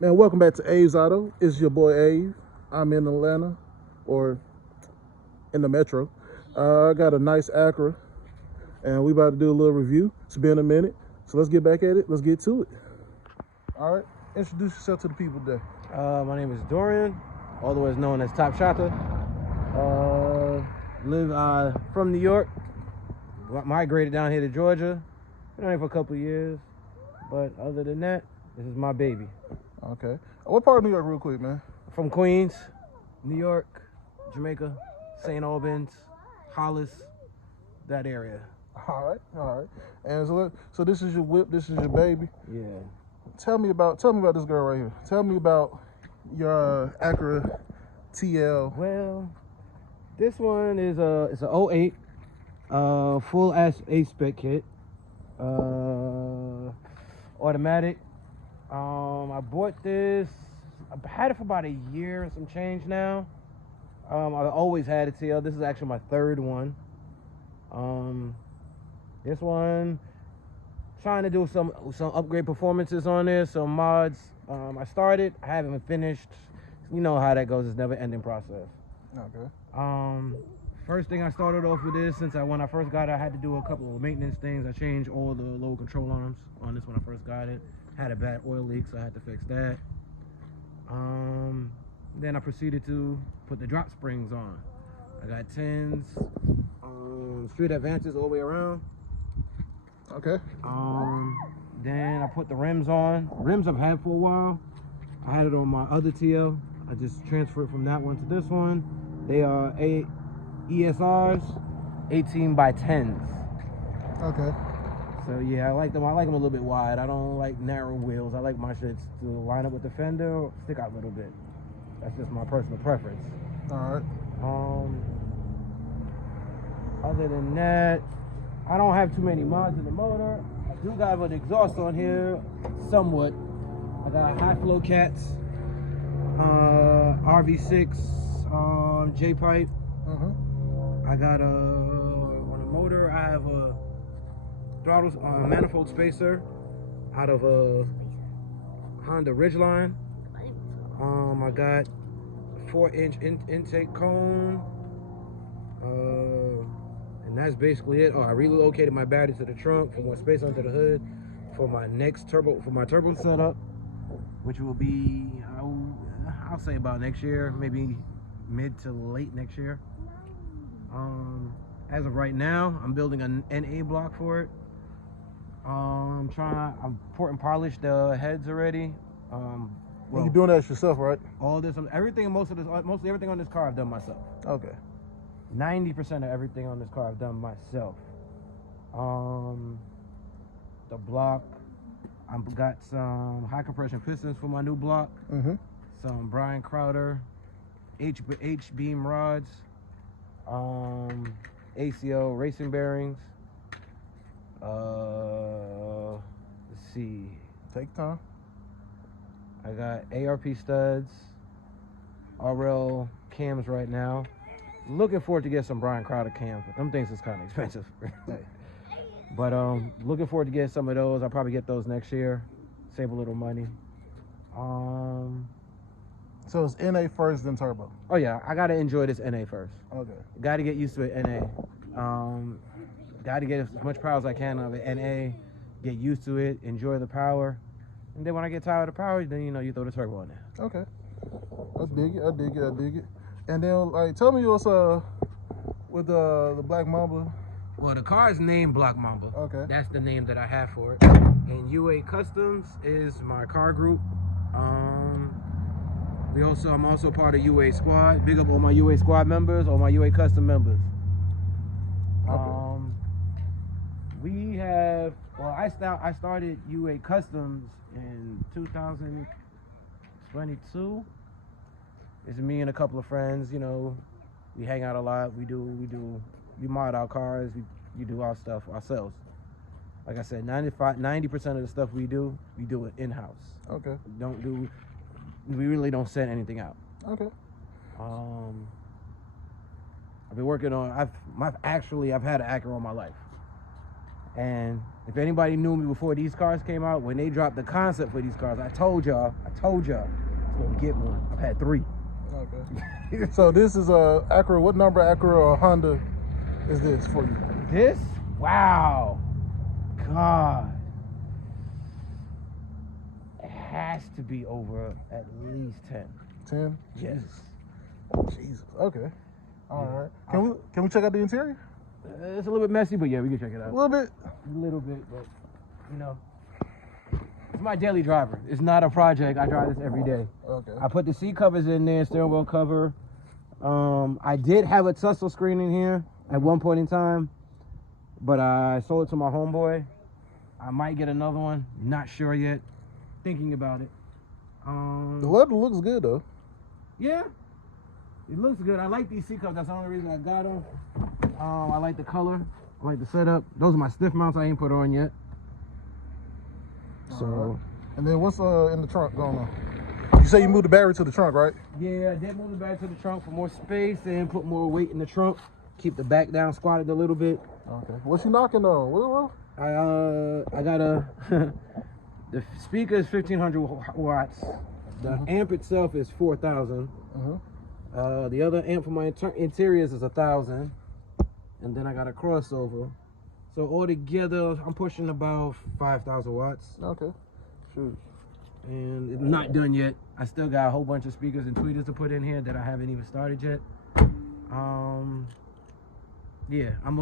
Man, welcome back to Abe's Auto. It's your boy Abe. I'm in Atlanta, or in the metro. I got a nice Acura, and we about to do a little review. It's been a minute, so let's get back at it. Let's get to it. All right, introduce yourself to the people today. My name is Dorian, otherwise known as Top Shotter. Live from New York. Migrated down here to Georgia. Been down here for a couple of years, but other than that, this is my baby. Okay. What part of New York, real quick, man? From Queens, New York, Jamaica, St. Albans, Hollis, that area. All right. And so this is your whip. This is your baby. Yeah. Tell me about this girl right here. Tell me about your Acura TL. Well, this one is it's an '08, full A-spec kit, automatic. I bought this. I've had it for about a year and some change now. I've always had a TL. This is actually my third one. This one, trying to do some upgrade performances on there, some mods. I started, I haven't finished. You know how that goes. It's never ending process. Okay. First thing I started off with this, when I first got it, I had to do a couple of maintenance things. I changed all the low control arms on this when I first got it. Had a bad oil leak, so I had to fix that. Then I proceeded to put the drop springs on. I got 10s, street advances all the way around. Okay. Then I put the rims on. Rims I've had for a while. I had it on my other TL. I just transferred from that one to this one. They are ESRs, 18 by 10s. Okay. So yeah, I like them. I like them a little bit wide. I don't like narrow wheels. I like my shits to line up with the fender or stick out a little bit. That's just my personal preference. All right. Other than that, I don't have too many mods in the motor. I do got an exhaust on here, somewhat. I got a high flow cats, RV6 J pipe. I got on the motor. I have a throttle manifold spacer out of a Honda Ridgeline. I got 4-inch intake cone, and that's basically it. I relocated my battery to the trunk for more space under the hood for my next turbo setup, which will be I'll say about next year, maybe mid to late next year. As of right now, I'm building an NA block for it. I'm port and polish the heads already. Well, you're doing that yourself, right? All this, mostly everything on this car I've done myself. Okay. 90% of everything on this car I've done myself. The block, I've got some high compression pistons for my new block. Some Brian Crowder H-beam rods. ACO racing bearings. Let's see. Take time. I got ARP studs, RL cams right now. Looking forward to get some Brian Crowder cams, but them things is kind of expensive. But looking forward to getting some of those. I'll probably get those next year. Save a little money. So it's NA first, then turbo. Oh yeah, I gotta enjoy this NA first. Okay. Gotta get used to it NA. Gotta get as much power as I can of it NA. Get used to it. Enjoy the power. And then when I get tired of the power, then you throw the turbo in there. Okay. I dig it. And then tell me what's with the Black Mamba. Well, the car is named Black Mamba. Okay. That's the name that I have for it. And UA Customs is my car group. I'm also part of UA Squad. Big up all my UA Squad members, all my UA Custom members. Okay. I started UA Customs in 2022. It's me and a couple of friends. We hang out a lot. We mod our cars. We do our stuff ourselves. Like I said, 90% of the stuff we do it in-house. Okay. We really don't send anything out. Okay. I've been working on. I've had an Acura all my life, and If anybody knew me before these cars came out, when they dropped the concept for these cars, I told y'all, I was gonna get one. I've had 3. Okay. So this is a Acura. What number Acura or Honda is this for you? This? Wow. God. It has to be over at least 10. 10? Yes. Jesus. Okay. All right. Can we check out the interior? It's a little bit messy, but yeah, we can check it out. A little bit. A little bit, but you know, it's my daily driver. It's not a project. I drive this every day. Okay. I put the seat covers in there, steering wheel cover. I did have a tussle screen in here at one point in time, but I sold it to my homeboy. I might get another one. Not sure yet. Thinking about it. The leather looks good though. Yeah, it looks good. I like these seat covers. That's the only reason I got them. I like the color. I like the setup. Those are my stiff mounts I ain't put on yet. So. Right. And then what's in the trunk going on? You say you moved the battery to the trunk, right? Yeah, I did move the battery to the trunk for more space and put more weight in the trunk. Keep the back down squatted a little bit. Okay. What you knocking on? What? I got a the speaker is 1500 watts. The amp itself is 4000. The other amp for my interiors is 1000, and then I got a crossover. So altogether, I'm pushing about 5000 watts. Okay. Shoot. And it's not done yet. I still got a whole bunch of speakers and tweeters to put in here that I haven't even started yet. Yeah, I'm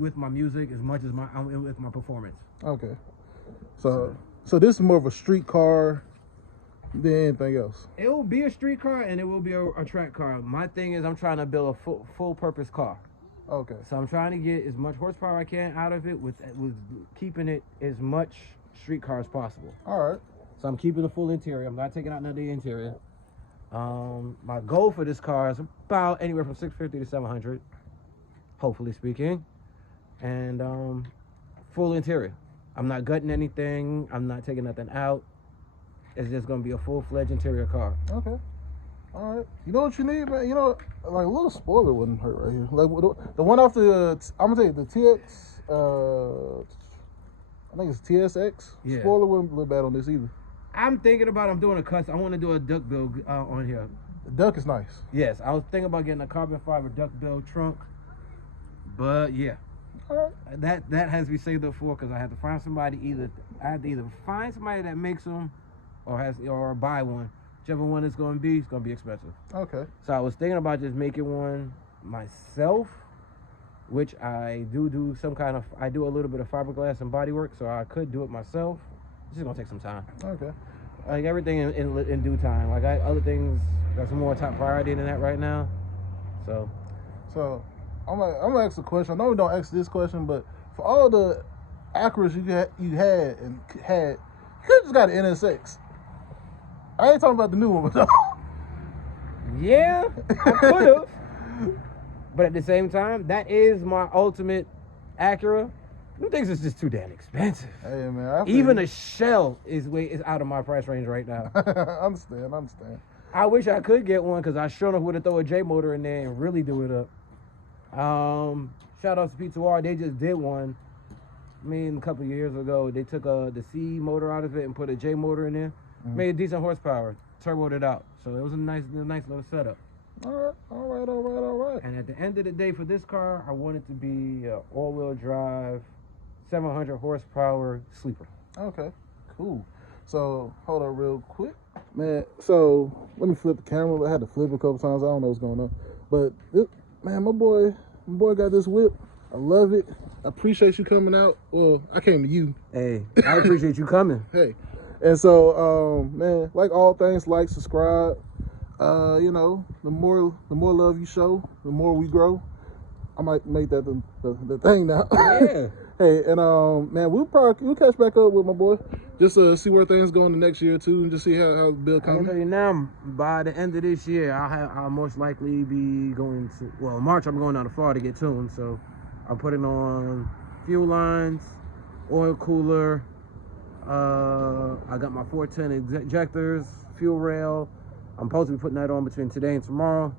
with my music as much as I'm with my performance. Okay. So this is more of a street car than anything else. It will be a street car and it will be a track car. My thing is I'm trying to build a full purpose car. Okay. So I'm trying to get as much horsepower I can out of it with keeping it as much street car as possible. All right. So I'm keeping the full interior. I'm not taking out none of the interior. My goal for this car is about anywhere from 650 to 700, hopefully speaking, and full interior. I'm not gutting anything. I'm not taking nothing out. It's just gonna be a full-fledged interior car. Okay. All right. You know what you need, man? You know, like a little spoiler wouldn't hurt right here. Like the one off the, I'm gonna tell you, the TX, I think it's TSX. Yeah. Spoiler wouldn't look bad on this either. I'm thinking about, I'm doing a custom. I want to do a duck bill on here. The duck is nice. Yes, I was thinking about getting a carbon fiber duck bill trunk. But yeah. All right. That has to be saved up for, because I have to find somebody I have to either find somebody that makes them or buy one. Whichever one it's going to be expensive. Okay. So I was thinking about just making one myself, which I do some kind of, I do a little bit of fiberglass and body work, so I could do it myself. It's just going to take some time. Okay. Like everything in due time. Like other things that's more top priority than that right now. So I'm gonna ask a question. I know we don't ask this question, but for all the Acuras you had, you could have just got an NSX. I ain't talking about the new one, but yeah, I could have. But at the same time, that is my ultimate Acura. Them things is just too damn expensive. Hey man, even a shell is out of my price range right now. I understand. I wish I could get one, because I sure enough would have thrown a J motor in there and really do it up. Shout out to P2R. They just did one. I mean, a couple of years ago, they took the C motor out of it and put a J motor in there. Made a decent horsepower, turboed it out. So it was a nice little setup. All right. And at the end of the day, for this car, I want it to be an all-wheel drive, 700 horsepower sleeper. Okay, cool. So hold on real quick, man. So let me flip the camera. I had to flip it a couple times. I don't know what's going on, but man, my boy got this whip. I love it. I appreciate you coming out. Well, I came to you. Hey, I appreciate you coming. Hey, and so man, like all things, like, subscribe. You know, the more love you show, the more we grow. I might make that the thing now. Yeah. Hey, and man, we'll catch back up with my boy, just see where things go in the next year or two, and just see how the bill comes. I can tell you now, by the end of this year, I'll most likely be going to, well, in March I'm going down to Florida to get tuned, so I'm putting on fuel lines, oil cooler. I got my 410 injectors, fuel rail. I'm supposed to be putting that on between today and tomorrow.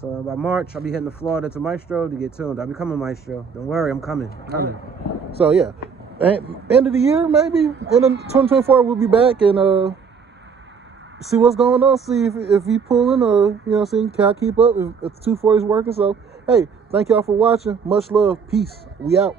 So by March, I'll be heading to Florida to Maestro to get tuned. I'll be coming, Maestro. Don't worry, I'm coming. So yeah, End of the year, maybe in 2024, we'll be back and see what's going on. See if he pulling or you know what I'm saying. Can I keep up if the 240 is working? So hey, thank y'all for watching. Much love. Peace. We out.